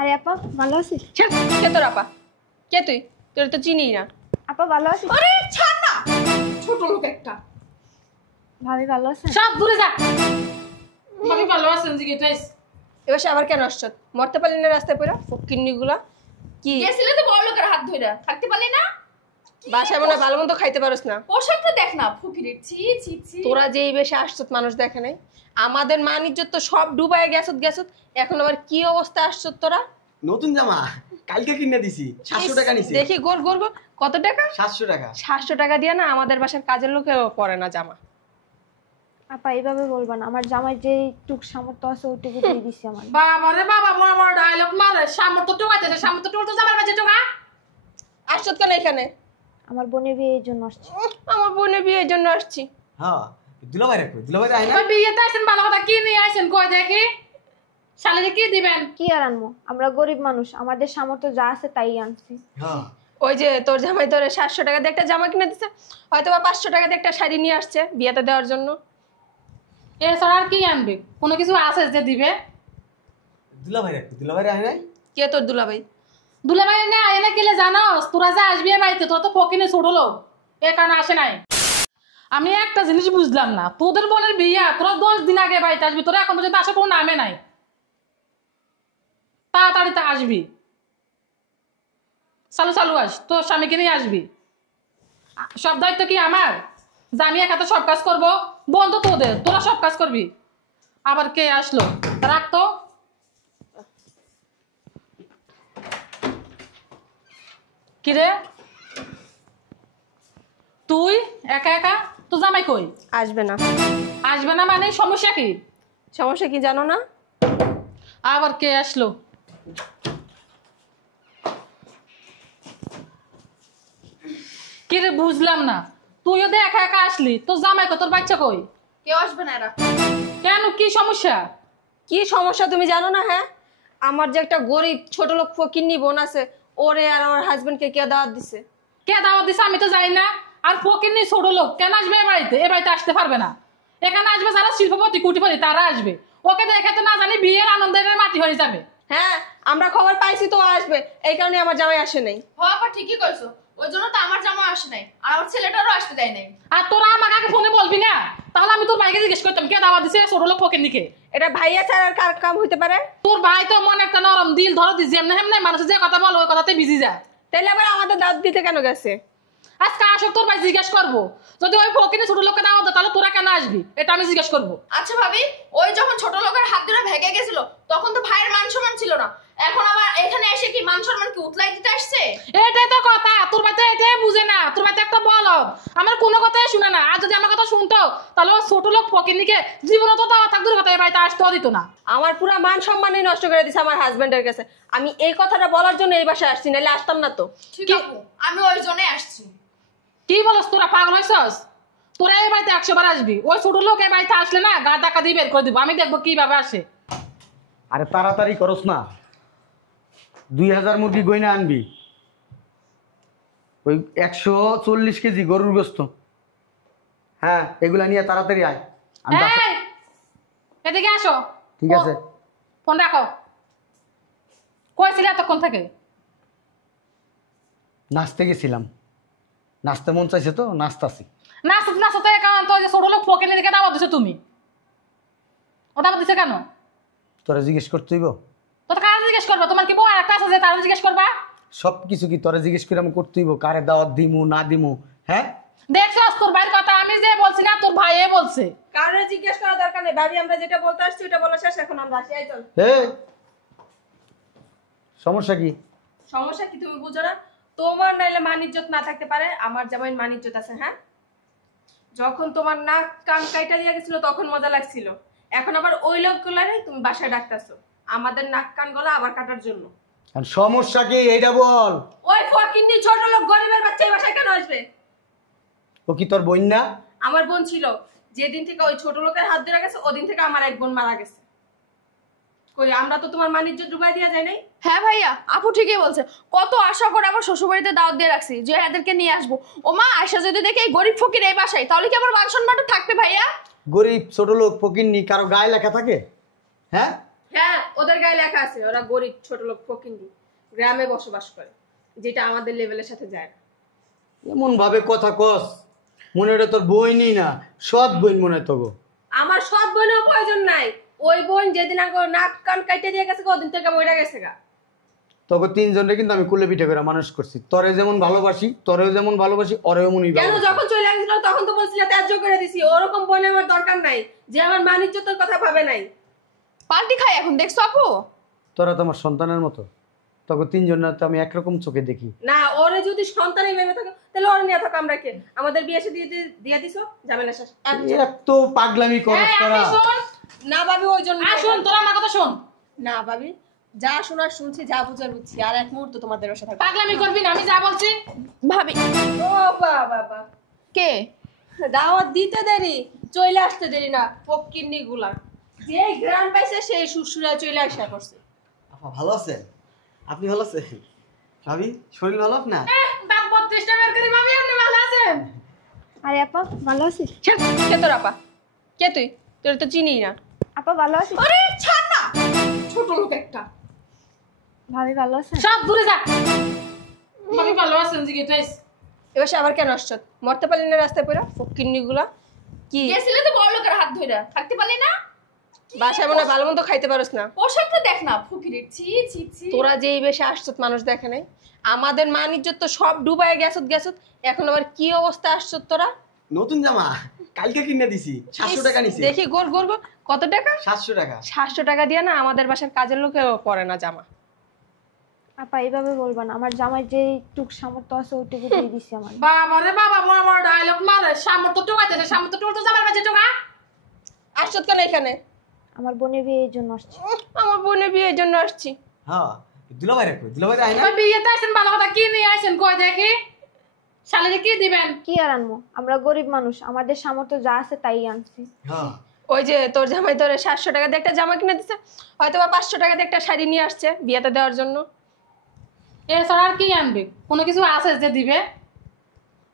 আরে আপা ভালো আছিস? কে তোর আপা? কে তুই? তোর তো চিনি না। আপা ভালো আছিস? আরে ছাড় না, ছোট লোক একটা। ভাবি ভালো আছেন? সব দূরে যা। আমি ভালো আছেন জিজ্ঞেস। এবার আবার কেন আসছ? মরতে পারলি না রাস্তায় পড়া ফকিন্নিগুলা? কি গেছিলে তো বড় লোকের হাত ধইরা, থাকতে পারলি না? বাসায় মনে হয় ভালো মন্দ খাইতে পারস না? পোশাকটা দেখ না ফকিরের, ছি ছি ছি। তোরা যেই বেশে আসছত মানুষ দেখে নাই। আমাদের মান ইজ্জত তো সব ডুবায় গেছত। এখন আবার কি অবস্থা আসছত তোরা? নতুন জামা কালকে কিনে দিছি 700 টাকা নিছি। দেখি গোল গোল গোল কত টাকা? 700 টাকা। 700 টাকা দিয়ে না আমাদের বাসার কাজের লোকেও পরে না জামা। আপা এইভাবে বলবা না, আমার জামাই যে টুক সামর্থ্য আছে ওইটুকু দিয়ে দিছি আমার। বাবা রে বাবা, বড় বড় ডায়লগ মারে। সামর্থ্য টোকাইতেছে, সামর্থ্য টোকাইতে যাবার কাছে টোকা। আসছত কেন এখানে? আমার বোনের বিয়ে এই জন্য আসছে। আমার বোনের বিয়ের জন্য আসছি। হ্যাঁ দুলাভাই রাখো, দুলাভাই আয় না। ওই বিয়েতে আছেন ভালো কথা, কি নিয়ে আইছেন কই দেখি। শালিকে কি দিবেন? কি আর আনবো, আমরা গরিব মানুষ, আমাদের সামর্থ্য যা আছে তাই আনছি। হ্যাঁ ওই যে তোর জামাই তোর 700 টাকা দিয়ে একটা জামা কিনে দিছে, হয়তো বা 500 টাকা দিয়ে একটা শাড়ি নিয়ে আসছে বিয়েতে দেওয়ার জন্য। এছাড়া আর কি আনবে? কোনো কিছু আছে যে দিবে? দুলাভাই রাখো, দুলাভাই আয় না। কে তোর দুলাভাই? দুলাভাই না আয় না কেলে জানোস? তোরা যে আসবি বাড়িতে, তোরা তো ফকিনে ছোট লোক, এ কারণে আসে নাই। আমি একটা জিনিস বুঝলাম না, তোদের বোনের বিয়া তোরা 10 দিন আগে বাড়িতে আসবি, তোরা এখন পর্যন্ত আসার কোনো নামে নাই। তাড়াতাড়ি তা আসবি, চালু চালু আস, তোর স্বামীকে নিয়ে আসবি। সব দায়িত্ব কি আমার? যে আমি একা তো সব কাজ করবো? বোন তো তোদের, তোরা সব কাজ করবি। আবার কে আসলো? রাখতো কিরে তুই একা একা? তো জামাই কই? আসবে না। আসবে না মানে সমস্যা কি? সমস্যা কি জানো না? আবার কে আসলো? কিরে বুঝলাম না, তুইও দে একা একা আসলি, তোর জামাই কই, তোর বাচ্চা কই? কেউ আসবে না এরা। কেন, কি সমস্যা? কি সমস্যা তুমি জানো না? হ্যাঁ, আমার যে একটা গরিব ছোট লোক ফকিন্নি বোন আছে, ওরে আর আমার হাজবেন্ডকে কে দাওয়াত দিছে? কে দাওয়াত দিছে আমি তো জানি না। আর ফকিন্নি ছোট লোক কেন আসবে এ বাড়িতে? এ বাড়িতে আসতে পারবে না। এখানে আসবে যারা শিল্পপতি কুটিপতি, তারা আসবে। ওকে দেখে তো না জানি বিয়ের আনন্দের মাটি হয়ে যাবে। হ্যাঁ, আমরা খবর পাইছি তো আসবে, এই কারণে আমার জামাই আসে নাই। হ আপা ঠিকই কইছো, ওই জন্য তো আমার জামা আসে নাই, আর আমার ছেলেটারও আসতে দেয় নাই। আর তোরা আমাকে আগে ফোনে বলবি না? তাহলে আমি তোর ভাইকে জিজ্ঞেস করতাম কে দাওয়াত দিছে ছোট লোক ফকিন্নিকে। এটা ভাইয়া ছাড়া আর কার কাম হইতে পারে? তোর ভাই তো মনে একটা নরম দিল, ধরো দিস যেমন হেমনে মানুষ যে কথা বলো ওই কথাতে বিজি যায়। তাইলে আবার আমাদের দাওয়াত দিতে কেন গেছে? আজকে আসক তোর ভাই জিজ্ঞেস করবো, যদি ওই ফকিনে ছোট লোককে দাওয়াত দেয় তাহলে তোরা কেন আসবি, এটা আমি জিজ্ঞেস করবো। আচ্ছা ভাবি, ওই যখন ছোট লোকের হাত ধরে ভেঙে গেছিল তখন তো ভাইয়ের মান সম্মান ছিল না, এখন আবার এখানে এসে কি মান সম্মান কি উতলাই দিতে আসছে? এটাই তো কথা, তোর ভাই তো এটাই বুঝে না। তোর ভাই তো একটা বলদ, আমার কোনো কথাই শুনে না। আর যদি আমার কথা শুনতো তাহলে ওই ছোট লোক ফকিনিকে জীবনে তো দাওয়াত থাক দূর কথা, এই বাড়িতে আসতেও দিত না। আমার পুরো মান সম্মানই নষ্ট করে দিছে আমার হাজবেন্ডের কাছে। আমি এই কথাটা বলার জন্য এই বাসায় আসছি, নাহলে আসতাম না তো। ঠিক আপু, আমি ওই জন্যই আসছি। কি বলস, তোরা পাগল হয়েছস? তোরা এই বাড়িতে 100 বার আসবি, ওই ছোট লোক এই বাড়িতে আসলে না গা টাকা দিয়ে বের করে দিব, আমি দেখবো কিভাবে আসে। আরে তাড়াতাড়ি করস না, 2000 মুরগি গয়না আনবি, ওই 140 কেজি গরুর গোস্ত। হ্যাঁ এগুলা নিয়ে তাড়াতাড়ি আয়। আমি এই এদিকে আসো। ঠিক আছে। ফোন রাখো। কইছিলি এতক্ষণ থেকে? নাচতে গেছিলাম, নাচতে মন চাইছে তো নাচতাছি। নাচতে নাচতে কারণ তো ছোট লোক ফকিনের দিকে দাওয়াত দিছো তুমি। ও দাওয়াত দিছে কেন? তোরা জিজ্ঞেস করতে হইব? তো কার জিজ্ঞেস করবা? তোমার কি বউ আর একটা আছে যে তার জিজ্ঞেস করবা? সব কিছু কি তোরা জিজ্ঞেস করে আমি করতে হইব? কারে দাওয়াত দিমু না দিমু? হ্যাঁ দেখছস তোর ভাইয়ের কথা আমি যে বলছি না, তোর ভাইয়ে বলছে। কারণে জিজ্ঞেস করা দরকার নেই ভাবি, আমরা যেটা বলতে আসছি ওটা বলা শেষ, এখন আমরা আসি। আই চল। হে সমস্যা কি? সমস্যা কি তুমি বুঝো না? তোমার নাইলে মান ইজ্জত না থাকতে পারে, আমার জামাইয়ের মান ইজ্জত আছে। হ্যাঁ, যখন তোমার নাক কান কাইটা দিয়ে গেছিল তখন মজা লাগছিল, এখন আবার ওই লোকগুলারে তুমি বাসায় ডাকতেছো আমাদের নাক কান গলা আবার কাটার জন্য। আর সমস্যা কি এইটা বল। ওই ফকিন্নি ছোট লোক গরিবের বাচ্চা এই বাসায় কেন আসবে? ও কি তোর বোন না? আমার বোন ছিল, যেদিন থেকে ওই ছোট লোকের হাত ধরে গেছে ওদিন থেকে আমার এক বোন মারা গেছে। কই আমরা তো তোমার মান ইজ্জত ডুবাই দিয়া যায় নাই? হ্যাঁ ভাইয়া, আপু ঠিকই বলছে। কত আশা করে আমার শ্বশুরবাড়িতে দাওয়াত দিয়ে রাখছি যে এদেরকে নিয়ে আসবো। ও মা আয়সা যদি দেখে এই গরিব ফকির এই বাসায়, তাহলে কি আমার মান সম্মানটা থাকবে ভাইয়া? গরিব ছোট লোক ফকিন্নি কারো গায়ে লেখা থাকে? হ্যাঁ হ্যাঁ, ওদের গায়ে লেখা আছে ওরা গরিব, ছোট লোক, ফকিন্দি, গ্রামে বসবাস করে, যেটা আমাদের লেভেলের সাথে যায় না। এমন ভাবে কথা কস, মনে হয় তোর বইনই না, সৎ বইন মনে হয় তোগো। আমার সৎ বোনের প্রয়োজন নাই। ওই বোন যেদিন আগে নাক কান কাইটে দিয়ে গেছে ওদিন থেকে মরে গেছে গা। তোকে তিনজনরে কিন্তু আমি কুলে পিঠে করে মানুষ করছি। তোরে যেমন ভালোবাসি, তোরেও যেমন ভালোবাসি, ওরেও এমনই কেন ভালোবাসি। যখন চলে গেছিল তখন তো বলছিল ত্যায্য করে দিছি। ওরকম বোন আমার দরকার নাই যে আমার মান ইজ্জতের কথা ভাবে নাই। পাল্টি খাই এখন দেখছো আপু? তোরা তো আমার সন্তানের মতো, তোকে তিনজন তো আমি একরকম চোখে দেখি না, ওরে যদি সন্তানই ভেবে থাকো তাহলে ওরে নিয়ে থাকো আমরা কে? আমাদের বিয়ে এসে দিয়ে দিছো, ঝামেলা শেষ। এত পাগলামি করস এই, তোরা। আমি শোন। না ভাবি, ওই জন্য শোন, তোরা আমার কথা শোন। না ভাবি, যা শোনার শুনছি, যা বুঝার বুঝছি, আর এক মুহূর্ত তোমাদের বাসা থাকবে। পাগলামি করবি না, আমি যা বলছি। ভাবি ও বাবা, কে? দাওয়াত দিতে দেরি, চলে আসতে দেরি না। পক্কিন্নি গুলা যে গ্রাম পাইছে সেই শ্বশুরা চলে আসা করছে। আপা ভালো আছেন? আপনি ভালো আছেন? ভাবি শরীর ভালো আপনার? দাঁত 32টা বের করি, ভাবি আপনি ভালো আছেন? আরে আপা ভালো আছিস? কে তোর আপা? কে তুই? তোর তো চিনি না। আপা ভালো আছিস? আরে ছাড় না, ছোট লোক একটা। ভাবি ভালো আছেন? সব দূরে যা। ভাবি ভালো আছেন জিজ্ঞেস। এবার সে আবার কেন আসছ? মরতে পারলি না রাস্তায় পড়া? ফকিন্নি গুলা কি গেছিলে তো বড় লোকের হাত ধরে, থাকতে পারলি না? বাসায় মনে হয় ভালো মন্দ খাইতে পারোস না। পোশাকটা দেখ না ফকিরের, ছি ছি ছি। তোরা যেই বেশে আসছত মানুষ দেখে নাই। আমাদের মান ইজ্জত তো সব ডুবাই গেছত। এখন আবার কি অবস্থা আসছত তোরা? নতুন জামা কালকে কিনে দিছি, 700 টাকা নিছি। দেখি গোল গোল গোল কত টাকা? 700 টাকা। 700 টাকা দিয়ে না আমাদের বাসার কাজের লোকেও পরে না জামা। আপা এইভাবে বলবা না, আমার জামাই যে টুক সামর্থ্য আছে ওইটুকু দিয়ে দিছি আমার। বাবা রে বাবা, বড় বড় ডায়লগ মারে। সামর্থ্য টোকাইতে না, সামর্থ্য টোল তো যাবার কাছে টোকা। আসছত কেন এখানে? আমার বোনের বিয়ে এই জন্য আসছে। আমার বোনের বিয়ের জন্য আসছি। হ্যাঁ, দুলাভাই রাখো, দুলাভাই আয় না। ওই বিয়েতে আইছেন ভালো কথা, কি নিয়ে আইছেন কই দেখি? শালিরে কি দিবেন? কি আর আনবো, আমরা গরিব মানুষ, আমাদের সামর্থ্য যা আছে তাই আনছি। হ্যাঁ, ওই যে তোর জামাই তোরে 700 টাকা দিয়ে একটা জামা কিনে দিছে, হয়তো বা 500 টাকা দিয়ে একটা শাড়ি নিয়ে আসছে বিয়েতে দেওয়ার জন্য। এছাড়া আর কি আনবে? কোনো কিছু আছে যে দিবে?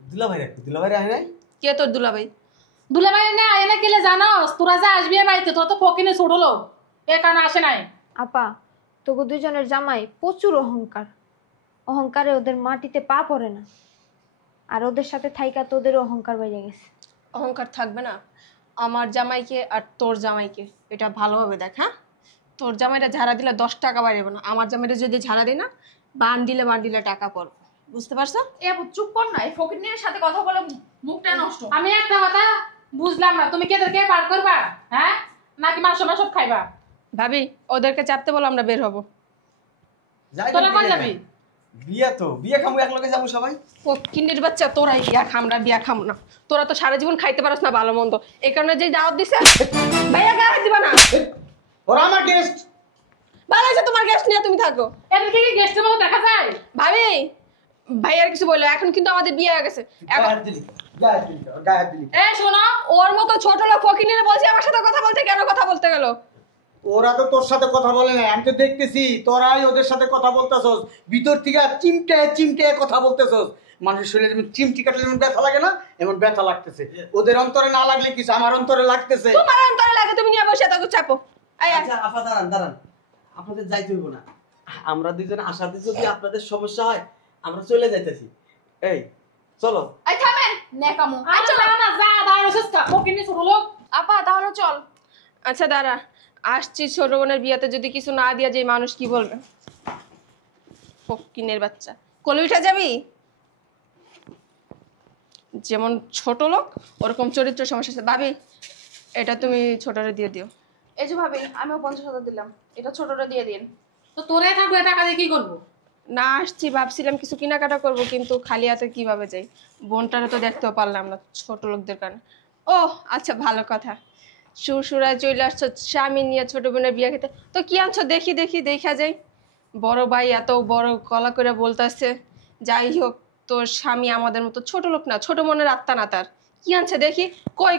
দুলাভাই রাখো, দুলাভাই আয় নাই। কে তোর দুলাভাই? দুলে ভাই না আয় না গেলে জানোস, তোরা যে আসবি এ বাড়িতে, তোরা তো ফকিনে ছোট লোক, এ কারণে আসে নাই। আপা তোকে দুজনের জামাই প্রচুর অহংকার, অহংকারে ওদের মাটিতে পা পড়ে না, আর ওদের সাথে থাইকা তোদের অহংকার বেড়ে গেছে। অহংকার থাকবে না? আমার জামাইকে আর তোর জামাইকে এটা ভালোভাবে দেখ। হ্যাঁ, তোর জামাইটা ঝাড়া দিলে 10 টাকা বাড়বে না, আমার জামাইটা যদি ঝাড়া দিই না বান্ডিলে টাকা পড়বে। বুঝতে পারছো? এ আপু চুপ কর না, এই ফকিরের সাথে কথা বলে মুখটা নষ্ট। আমি একটা কথা বুঝলাম না, তুমি কেদেরকে বার করবা? হ্যাঁ, নাকি মাংস মাংস খাইবা? ভাবি ওদেরকে চাপতে বলো, আমরা বের হবো। যাই তোরা না, কই যাবি? বিয়ে তো বিয়ে খামু, এক লগে যাবো সবাই। ও কিন্নির বাচ্চা, তোরাই বিয়া খাম না। তোরা তো সারা জীবন খাইতে পারস না ভালো মন্দ, এই কারণে যে দাওয়াত দিছে ভাইয়া গায়ে দিবা না। ওরা আমার গেস্ট। ভালো হয়েছে, তোমার গ্যাস নিয়ে তুমি থাকো। এদেরকে কি গেস্টের মতো দেখা যায়? ভাবি ভাইয়ার কিছু বললো, এখন কিন্তু আমাদের বিয়ে হয়ে গেছে। এখন গায়ে দিলি, গায়ে দিলি, গায়ে দিলি। এ শোনো, ওর মতো ছোট লোক ফকিনিরে বলছি আমার সাথে কথা বলতে, কেন কথা বলতে গেল? ওরা তো তোর সাথে কথা বলে না, আমি তো দেখতেছি তোরাই ওদের সাথে কথা বলতেছস, ভিতর থেকে চিমটে কথা বলতেছস। মানুষের শরীরে যেমন চিমটি কাটলে যেমন ব্যথা লাগে না, এমন ব্যথা লাগতেছে। ওদের অন্তরে না লাগলে কিছু আমার অন্তরে লাগতেছে। তোমার অন্তরে লাগে, তুমি নিয়ে বসে থাকো, চাপো। আয় আয়। আচ্ছা আপা দাঁড়ান, আপনাদের যাইতে হইব না। আমরা দুজন আসাতে যদি আপনাদের সমস্যা হয় আমরা চলে যাইতেছি। এই চলো। এই থামেন নেকামো। আচ্ছা না না, যা দাঁড়ানো সুস্কা, ফকিনে ছোট লোক। আপা তাহলে চল। আচ্ছা দাঁড়া, আসছি ছোট বোনের বিয়েতে যদি কিছু না দিয়া যে মানুষ কি বলবে? ফকিনের বাচ্চা, কোলে উঠে যাবি? যেমন ছোট লোক ওরকম চরিত্র সমস্যা আছে। ভাবি এটা তুমি ছোটরে দিয়ে দিও। এই যে ভাবি, আমিও 50,000 দিলাম, এটা ছোটটা দিয়ে দিন। তো তোরে থাকবে, টাকা দিয়ে কি করবো? না আসছি ভাবছিলাম কিছু কেনাকাটা করব, কিন্তু খালি হাতে কিভাবে যাই? বোনটারে তো দেখতেও পারলাম না ছোট লোকদের কারণে। ও আচ্ছা, ভালো কথা, শ্বশুরায় চলে আসছো স্বামী নিয়ে ছোট বোনের বিয়ে খেতে। তো কি আনছো দেখি দেখা যায়। বড় ভাই এত বড় গলা করে বলতেছে, যাই হোক তোর স্বামী আমাদের মতো ছোট লোক না, ছোট মনের আত্মা না তার। কি আনছে দেখি, কই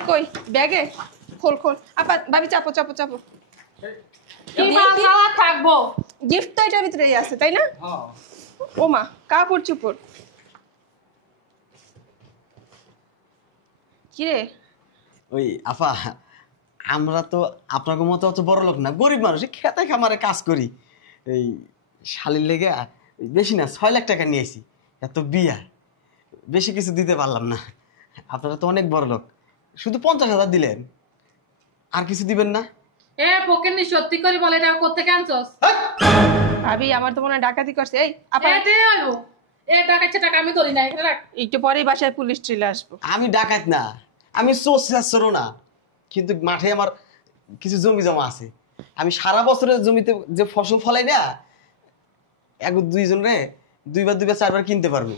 ব্যাগে খোল। আপা ভাবি চাপো। কি মাংসা থাকবো? গিফট তো এটার ভিতরেই আছে, তাই না? হ্যাঁ, ও মা, কাপড় চুপড় কি রে? ওই আপা আমরা তো আপনার মতো অত বড় লোক না, গরিব মানুষ, এই খেতে খামারে কাজ করি। এই শালির লেগে বেশি না 6 লাখ টাকা নিয়েছি, এত বিয়া বেশি কিছু দিতে পারলাম না। আপনারা তো অনেক বড় লোক, শুধু 50,000 দিলেন, আর কিছু দিবেন না? এ ফকিন্নি সত্যি করে বলে এটা কোত্থেকে আনছস? ভাবি আমার তো মনে হয় ডাকাতি করছে। এই আপা এতে হইবো এ টাকা আমি ধরি না, এখানে রাখ। একটু পরেই বাসায় পুলিশ চলে আসবো। আমি ডাকাত না, আমি সোচ্চারও না, কিন্তু মাঠে আমার কিছু জমি জমা আছে। আমি সারা বছরের জমিতে যে ফসল ফলাই না, এক দুইজন রে 2বার 4বার কিনতে পারবো।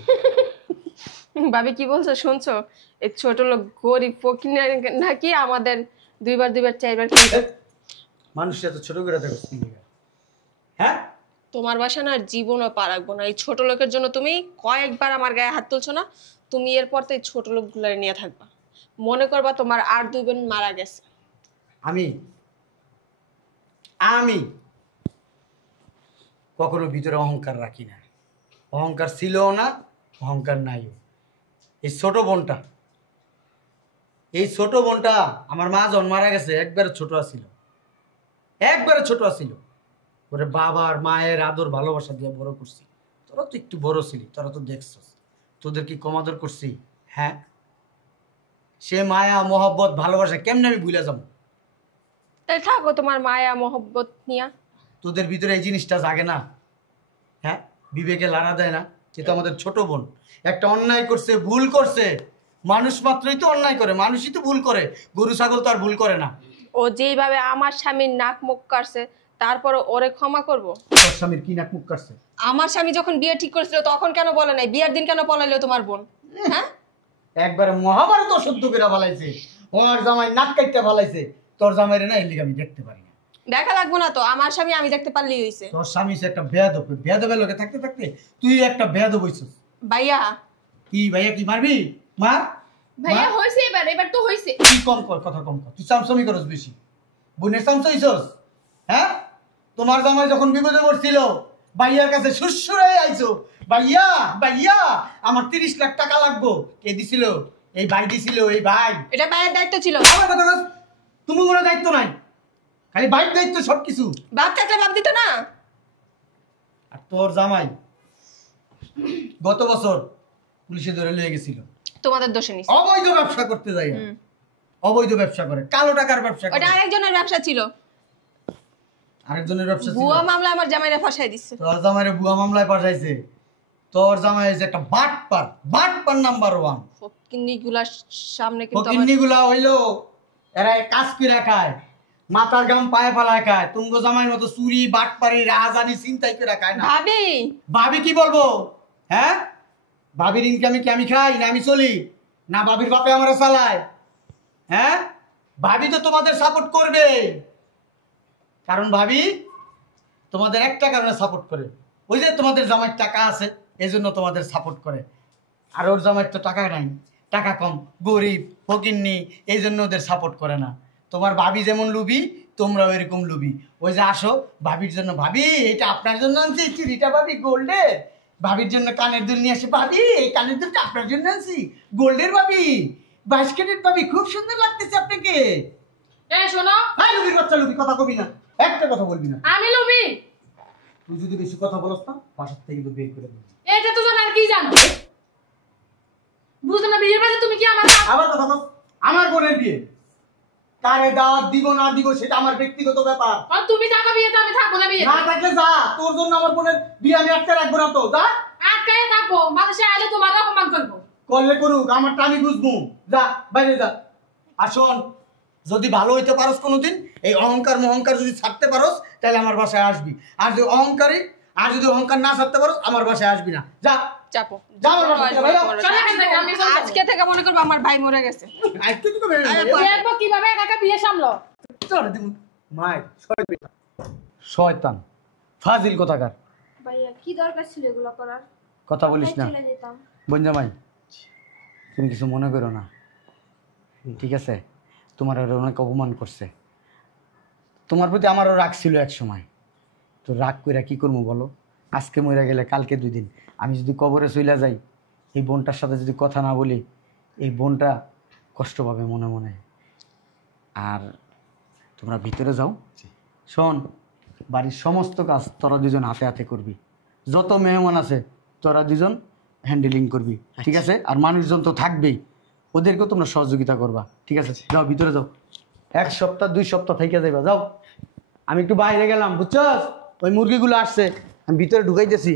ভাবি কি বলছো শুনছো? এই ছোট লোক গরিব ফকির নাকি আমাদের 2বার 4বার কিনতে। মানুষ এত ছোট করে দেখো, হ্যাঁ? তোমার বাসা না জীবনও পা রাখবো না। এই ছোট লোকের জন্য তুমি কয়েকবার আমার গায়ে হাত তুলছো না? তুমি এরপর তো এই ছোট লোকগুলো নিয়ে থাকবা, মনে করবা তোমার আর 2 বোন মারা গেছে। আমি আমি কখনো ভিতরে অহংকার রাখি না, অহংকার ছিলও না, অহংকার নাইও। এই ছোট বোনটা আমার মা যখন মারা গেছে একবারে ছোট আছিল, ওরে বাবার মায়ের আদর ভালোবাসা দিয়ে বড় করছি। তোরা তো একটু বড় ছিলি, তোরা তো দেখছস, তোদের কি কম আদর করছি? হ্যাঁ, সে মায়া মহব্বত ভালোবাসা কেমনে আমি ভুলে যাবো? তাই থাকো তোমার মায়া মহব্বত নিয়া। তোদের ভিতরে এই জিনিসটা জাগে না? হ্যাঁ, বিবেকে লাড়া দেয় না? সে তো আমাদের ছোট বোন, একটা অন্যায় করছে, ভুল করছে। মানুষ মাত্রই তো অন্যায় করে, মানুষই তো ভুল করে, গরু ছাগল তো আর ভুল করে না। ও যেইভাবে আমার স্বামীর নাক মুখ কাটছে, তারপর ওরে ক্ষমা করব? তোর স্বামীর কি নাক মুখ কাটছে? আমার স্বামী যখন বিয়ে ঠিক করেছিল তখন কেন বলে নাই? বিয়ের দিন কেন পলাইলো তোমার বোন? হ্যাঁ, একবারে মহাভারত শুদ্ধ করে ফেলাইছে, ওর জামাই নাক কাটতে ফেলাইছে। তোর জামাইরে না, এর লিগে আমি দেখতে পারি না। দেখা লাগবো না তো, আমার স্বামী আমি দেখতে পারলেই হইছে। তোর স্বামী সে একটা বেয়াদব, বেয়াদবের লোকে থাকতে থাকতে তুই একটা বেয়াদব হইছিস। ভাইয়া কি ভাইয়া, কি মারবি? মার। ভাইয়া মার। হয়েছে, এবার তো হয়েছে। তুই কম কর, কথা কম কর। তুই চামচামি করস বেশি, বোনের চামচাইছস। হ্যাঁ, তোমার জামাই যখন বিপদে পড়ছিল ভাইয়ার কাছে সুরসুরে আইছো, ভাইয়া ভাইয়া আমার 30 লাখ টাকা লাগবো। কে দিছিল? এই ভাই দিছিল, এই ভাই। এটা ভাইয়ের দায়িত্ব ছিল। আমার কথা কস, তুমি কোনো দায়িত্ব নাই, খালি ভাইয়ের দায়িত্ব সবকিছু। বাপ থাকলে বাপ দিত না? আর তোর জামাই গত বছর পুলিশে ধরে লয়ে গেছিল তোমাদের দোষে নিস। অবৈধ ব্যবসা করতে যাই, অবৈধ ব্যবসা করে, কালো টাকার ব্যবসা করে। ওটা আরেকজনের ব্যবসা ছিল। আরেকজনের ব্যবসা ছিল। ভুয়া মামলা আমার জামাইরা ফাঁসাই দিচ্ছে। তোর জামাইরে ভুয়া মামলায় পাঠাইছে। তোর জামাই হয়েছে একটা বাটপার নাম্বার 1। ফকিন্নিগুলার সামনে কিন্তু আমার- ফকিন্নিগুলা হইলো এরা কাজ করে খায়, মাথার গাম পায়ে ফালায় খায়। তুঙ্গ জামাইয়ের মতো চুরি বাটপারি রাহাজানি চিন্তাই করে খায় না। ভাবি ভাবি কি বলবো? হ্যাঁ, ভাবির ইনকামে কি আমি খাই না আমি চলি? না ভাবির বাপে আমরা চালায়? হ্যাঁ, ভাবি তো তোমাদের সাপোর্ট করবে, কারণ ভাবি তোমাদের একটা কারণে সাপোর্ট করে, ওই যে তোমাদের জামাইয়ের টাকা আছে এই জন্য তোমাদের সাপোর্ট করে। আর ওর জামাইয়ের তো টাকা নাই, টাকা কম, গরিব ফকিন্নি, এই জন্য ওদের সাপোর্ট করে না। তোমার ভাবি যেমন লুবি, তোমরাও এরকম লুবি। ওই যে আসো ভাবির জন্য, ভাবি এটা আপনার জন্য আনছি, চুরিটা ভাবি গোল্ডের। ভাবির জন্য কানের দুল নিয়ে আসে, ভাবি এই কানের দুলটা আপনার জন্য আনছি, গোল্ডের ভাবি, 22 ক্যারেট ভাবি, খুব সুন্দর লাগতেছে আপনাকে। এ শোনো, হাই লুবির বাচ্চা, লুবি, কথা কবি না, একটা কথা বলবি না। আমি লুবি। তুই যদি বেশি কথা বলস না, বাসার থেকে কিন্তু বের করে দিবি। এই যে তুই আর কি জানো? বুঝলে না বিয়ের বাজে তুমি কি আমার আবার কথা বল। আমার বোনের বিয়ে, কারে দাওয়াত দিব না দিব সেটা আমার ব্যক্তিগত ব্যাপার। আর তুমি থাকো বিয়েতে, আমি থাকবো না বিয়েতে। না থাকলে যা, তোর জন্য আমার বোনের বিয়ে আমি আটকে রাখবো না। তো যা, আটকায় থাকবো, মানুষে আইলে তোমার অপমান করবো। করলে করুক, আমারটা আমি বুঝবো। যা বাইরে যা। আসুন, যদি ভালো হইতে পারস কোনোদিন, এই অহংকার মহংকার যদি ছাড়তে পারস তাহলে আমার বাসায় আসবি। আর যদি অহংকার না ছাড়তে পারস আমার বাসায় আসবি না। যা চাপো। যা আমার বাসায়, আসবে ভাইয়া। পরে। চলে এখান থেকে, আমি চলে যাবো। আজকে থেকে মনে করবো আমার ভাই মরে গেছে। আজকে তো বের হয়ে আরে যাবে। দেখবো কিভাবে একা একা বিয়ে সামলো। চল দিমু। মাই শয়তান ফাজিল কোথাকার। ভাইয়া কি দরকার ছিল এগুলো করার? কথা বলিস না চলে যেতাম। বঞ্জামাই, তুমি কিছু মনে করো না, ঠিক আছে? তোমার ওরা অনেক অপমান করছে, তোমার প্রতি আমারও রাগ ছিল এক সময়। তো রাগ কইরা কি করবো বলো? আজকে মরে গেলে কালকে 2 দিন আমি যদি কবরে চইলা যাই, এই বোনটার সাথে যদি কথা না বলি, এই বোনটা কষ্ট পাবে মনে মনে। আর তোমরা ভিতরে যাও। শোন, বাড়ির সমস্ত কাজ তোরা দুজন হাতে হাতে করবি। যত মেহমান আছে তোরা দুজন হ্যান্ডেলিং করবি, ঠিক আছে? আর মানুষজন তো থাকবেই, ওদেরকেও তোমরা সহযোগিতা করবা, ঠিক আছে? যাও ভিতরে যাও, 1 সপ্তাহ 2 সপ্তাহ থেকে যাইবা, যাও। আমি একটু বাইরে গেলাম, বুঝছস? ওই মুরগিগুলো আসছে, আমি ভিতরে ঢুকাইতেছি।